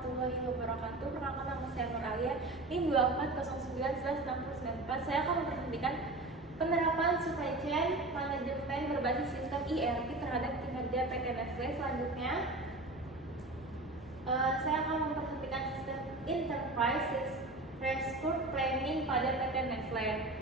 warahmatullahi wabarakatuh. Perkenalkan, nama saya Nur Alia. NIM 2409/694. Saya akan mempresentasikan penerapan supply chain manajemen berbasis sistem ERP terhadap kinerja PT Nestle. Selanjutnya, saya akan mempresentasikan sistem Enterprise Resource Planning pada PT Nestle.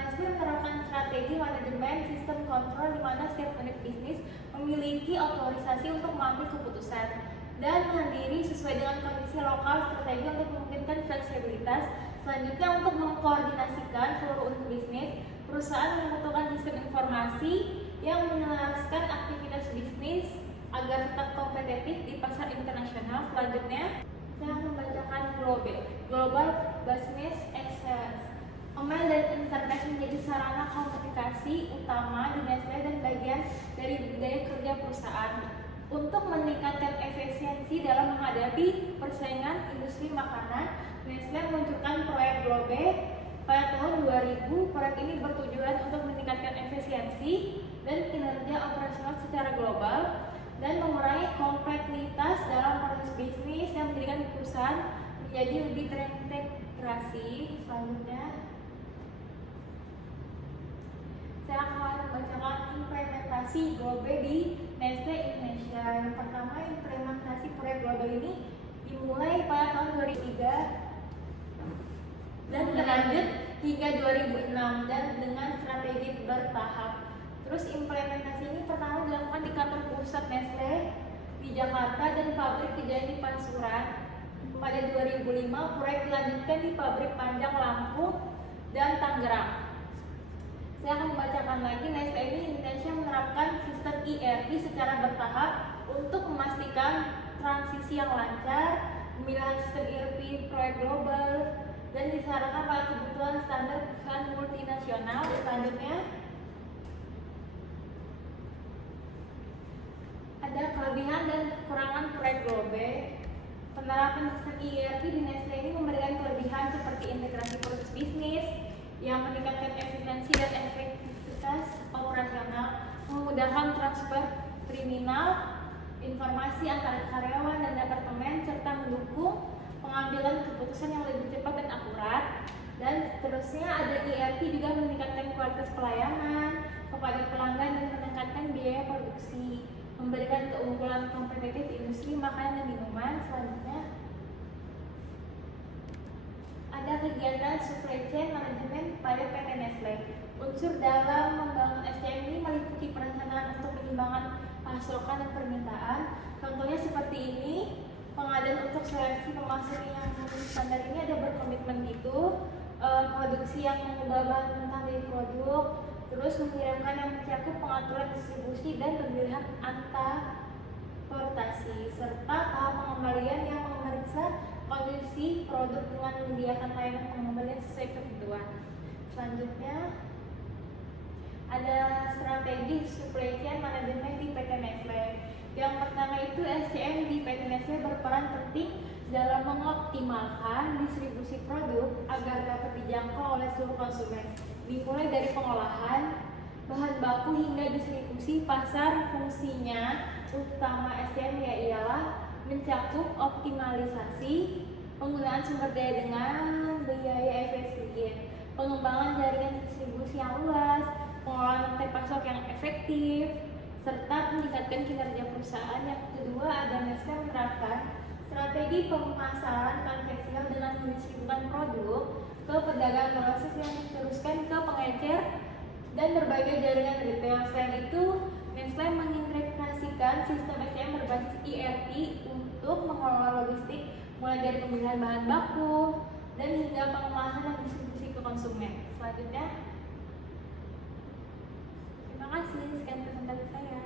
Nestle menerapkan strategi manajemen sistem kontrol di mana setiap unit bisnis memiliki otorisasi untuk mengambil keputusan dan mandiri sesuai dengan kondisi lokal. Strategi untuk memungkinkan fleksibilitas. Selanjutnya, untuk mengkoordinasikan seluruh unit bisnis, perusahaan membutuhkan sistem informasi yang menyelaraskan aktivitas bisnis agar tetap kompetitif di pasar internasional. Selanjutnya, saya akan membacakan Global Business Excellence. Email dan internet menjadi sarana komunikasi utama di Nestle dan bagian dari budaya kerja perusahaan. Untuk meningkatkan efisiensi dalam menghadapi persaingan industri makanan, Nestle meluncurkan proyek Globe pada tahun 2000. Proyek ini bertujuan untuk meningkatkan efisiensi dan kinerja operasional secara global dan mengurangi kompleksitas dalam proses bisnis dan menjadikan perusahaan menjadi lebih terintegrasi. Selanjutnya, saya akan membacakan implementasi Globe di Nestle Indonesia. Yang pertama, implementasi proyek Globe ini dimulai pada tahun 2003 dan berlanjut hingga 2006 dan dengan strategi bertahap. Terus implementasi ini pertama dilakukan di kantor pusat Nestle di Jakarta dan pabrik kejadian di Pasuruan. Pada 2005, proyek dilanjutkan di pabrik Panjang Lampung dan Tangerang. Saya akan membacakan lagi. Nestle ini Indonesia menerapkan sistem ERP secara bertahap untuk memastikan transisi yang lancar, pemilihan sistem ERP proyek global, dan disarankan pada kebutuhan standar perusahaan multinasional. Selanjutnya, ada kelebihan dan kekurangan proyek Globe. Penerapan sistem ERP di Nestle ini memberikan kelebihan seperti integrasi proses bisnis yang meningkatkan efisiensi dan efektivitas operasional, memudahkan transfer kriminal, informasi antara karyawan dan departemen, serta mendukung pengambilan keputusan yang lebih cepat dan akurat. Dan seterusnya, ada ERP juga meningkatkan kualitas pelayanan kepada pelanggan dan meningkatkan biaya produksi, memberikan keunggulan kompetitif industri makanan dan minuman. Selanjutnya, ada kegiatan supply chain manajemen pada PT Nestle. Unsur dalam membangun SCM ini meliputi perencanaan untuk penimbangan pasokan dan permintaan. Contohnya seperti ini, pengadaan untuk seleksi pemasok yang memenuhi standar ini ada berkomitmen gitu, produksi yang mengubah bahan mentah dari produk, terus mengirimkan yang mencakup pengaturan distribusi dan pemilihan transportasi, serta tahap pengembalian yang memeriksa kondisi produk dengan menyediakan layanan pengembalian sesuai kebutuhan. Selanjutnya, ada strategi supply chain manajemen di PT Nestle. Yang pertama itu, SCM di PT Nestle berperan penting dalam mengoptimalkan distribusi produk agar dapat dijangkau oleh seluruh konsumen, dimulai dari pengolahan bahan baku hingga distribusi pasar. Fungsinya utama SCM ialah mencakup optimalisasi penggunaan sumber daya dengan biaya efisien, pengembangan jaringan distribusi yang luas, pengolahan rantai pasok yang efektif, serta meningkatkan kinerja perusahaan. Yang kedua, ada Nestle menerapkan strategi pemasaran konvensional dengan mendistribusikan produk ke pedagang proses yang diteruskan ke pengecer dan berbagai jaringan retail. Selain itu, Nestle mengintegrasikan sistem SCM berbasis ERP untuk mengelola logistik mulai dari pemilihan bahan baku dan hingga pengemasan dan distribusi ke konsumen. Selanjutnya, terima kasih. Sekian presentasi saya.